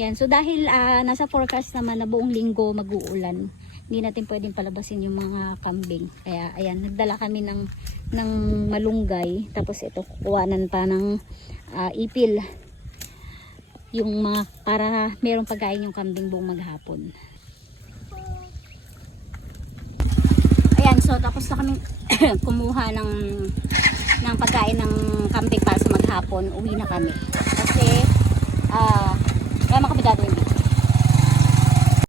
Yan, so dahil nasa forecast naman na buong linggo mag-uulan, hindi natin pwedeng palabasin yung mga kambing. Kaya ayan, nagdala kami ng malunggay. Tapos ito, kukuhanan pa ng ipil. Yung mga, para merong pagkain yung kambing buong maghapon. Ayan, so tapos na kami kumuha ng pagkain ng kambing para sa maghapon. Uwi na kami. Kasi, wala kami gagawin dito.